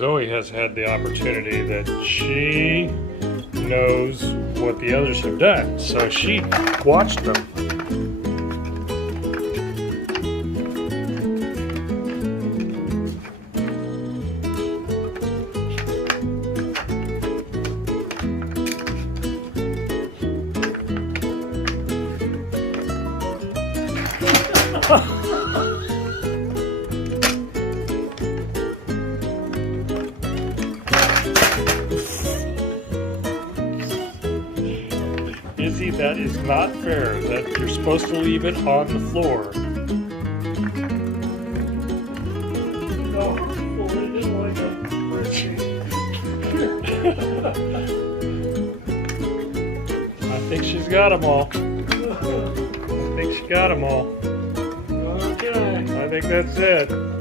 Zoe has had the opportunity that she knows what the others have done, so she watched them. Izzy, that is not fair. That you're supposed to leave it on the floor. No, fold it like a frisbee. I think she's got them all. I think she got them all. Okay. I think that's it.